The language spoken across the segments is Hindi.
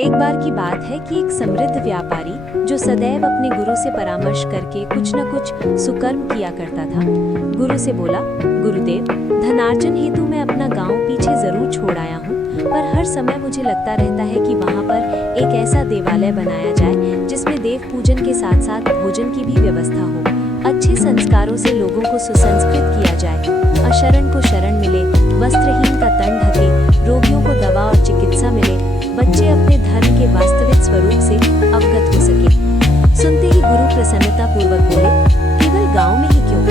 एक बार की बात है कि एक समृद्ध व्यापारी जो सदैव अपने गुरु से परामर्श करके कुछ न कुछ सुकर्म किया करता था, गुरु से बोला, गुरुदेव, धनार्जन हेतु मैं अपना गांव पीछे जरूर छोड़ आया हूँ, पर हर समय मुझे लगता रहता है कि वहाँ पर एक ऐसा देवालय बनाया जाए जिसमें देव पूजन के साथ साथ भोजन की भी व्यवस्था हो, अच्छे संस्कारों से लोगों को सुसंस्कृत किया जाए, अशरण को शरण मिले, वस्त्रहीन का तन ढके, रोगियों को दवा और चिकित्सा मिले, बच्चे अपने धर्म के वास्तविक स्वरूप से अवगत हो सके। सुनते ही गुरु प्रसन्नता पूर्वक बोले, केवल गांव में ही क्यों,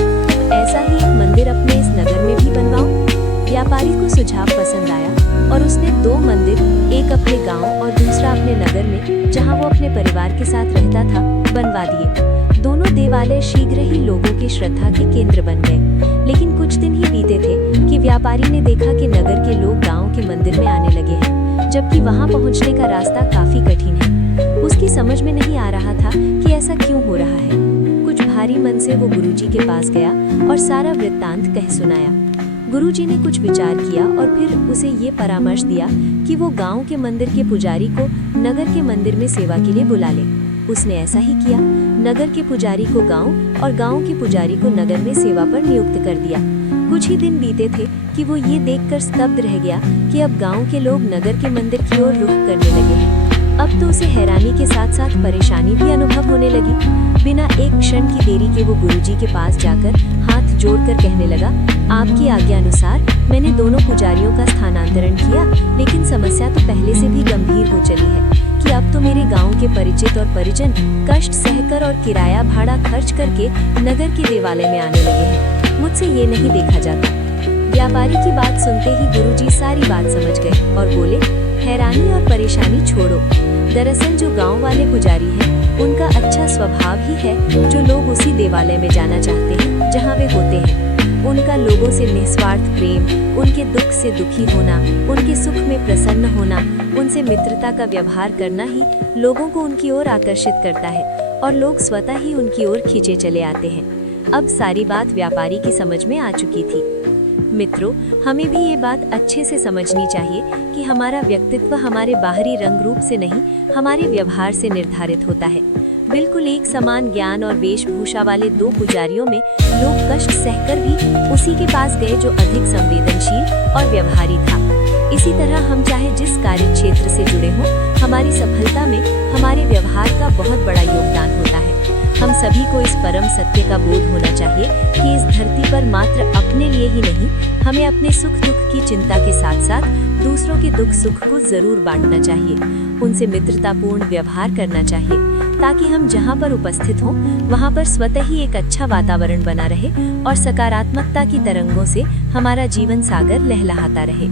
ऐसा ही एक मंदिर अपने इस नगर में भी बनवाऊं। व्यापारी को सुझाव पसंद आया और उसने 2 मंदिर, एक अपने गांव और दूसरा अपने नगर में, जहां वो अपने परिवार के साथ रहता था, बनवा दिए। दोनों देवालय शीघ्र ही लोगों की श्रद्धा के केंद्र बन गए। लेकिन कुछ दिन ही बीते थे कि व्यापारी ने देखा कि नगर के लोग गांव के मंदिर में आने लगे हैं, जबकि वहां पहुंचने का रास्ता काफी कठिन है। उसकी समझ में नहीं आ रहा था कि ऐसा क्यों हो रहा है। कुछ भारी मन से वो गुरुजी के पास गया और सारा वृत्तांत कह सुनाया। गुरुजी ने कुछ विचार किया और फिर उसे ये परामर्श दिया कि वो गांव के मंदिर के पुजारी को नगर के मंदिर में सेवा के लिए बुला ले। उसने ऐसा ही किया। नगर के पुजारी को गांव और गांव के पुजारी को नगर में सेवा पर नियुक्त कर दिया। कुछ ही दिन बीते थे कि वो ये देखकर स्तब्ध रह गया कि अब गांव के लोग नगर के मंदिर की ओर रुख करने लगे हैं। अब तो उसे हैरानी के साथ साथ परेशानी भी अनुभव होने लगी। बिना एक क्षण की देरी के वो गुरुजी के पास जाकर हाथ जोड़कर कहने लगा, आपकी आज्ञा अनुसार मैंने दोनों पुजारियों का स्थानांतरण किया, लेकिन समस्या तो पहले से भी गंभीर हो चली है कि अब तो मेरे गांव के परिचित और परिजन कष्ट सहकर और किराया भाड़ा खर्च करके नगर के देवालय में आने लगे हैं। मुझसे ये नहीं देखा जाता। व्यापारी की बात सुनते ही गुरुजी सारी बात समझ गए और बोले, हैरानी और परेशानी छोड़ो। दरअसल जो गांव वाले पुजारी हैं, उनका अच्छा स्वभाव ही है जो लोग उसी देवालय में जाना चाहते हैं जहां वे होते हैं। उनका लोगों से निस्वार्थ प्रेम, उनके दुख से दुखी होना, उनके सुख में प्रसन्न होना, उनसे मित्रता का व्यवहार करना ही लोगों को उनकी ओर आकर्षित करता है और लोग स्वतः ही उनकी ओर खींचे चले आते हैं। अब सारी बात व्यापारी की समझ में आ चुकी थी। मित्रों, हमें भी ये बात अच्छे से समझनी चाहिए कि हमारा व्यक्तित्व हमारे बाहरी रंग रूप से नहीं, हमारे व्यवहार से निर्धारित होता है। बिल्कुल एक समान ज्ञान और वेशभूषा वाले 2 पुजारियों में लोग कष्ट सहकर भी उसी के पास गए जो अधिक संवेदनशील और व्यवहारी था। इसी तरह हम चाहे जिस कार्य क्षेत्र से जुड़े हों, हमारी सफलता में हमारे व्यवहार का बहुत बड़ा योगदान होता है। हम सभी को इस परम सत्य का बोध होना चाहिए कि इस धरती पर मात्र अपने लिए ही नहीं, हमें अपने सुख दुख की चिंता के साथ साथ दूसरों के दुख सुख को जरूर बांटना चाहिए, उनसे मित्रतापूर्ण व्यवहार करना चाहिए, ताकि हम जहाँ पर उपस्थित हों वहाँ पर स्वतः ही एक अच्छा वातावरण बना रहे और सकारात्मकता की तरंगों से हमारा जीवन सागर लहलहाता रहे।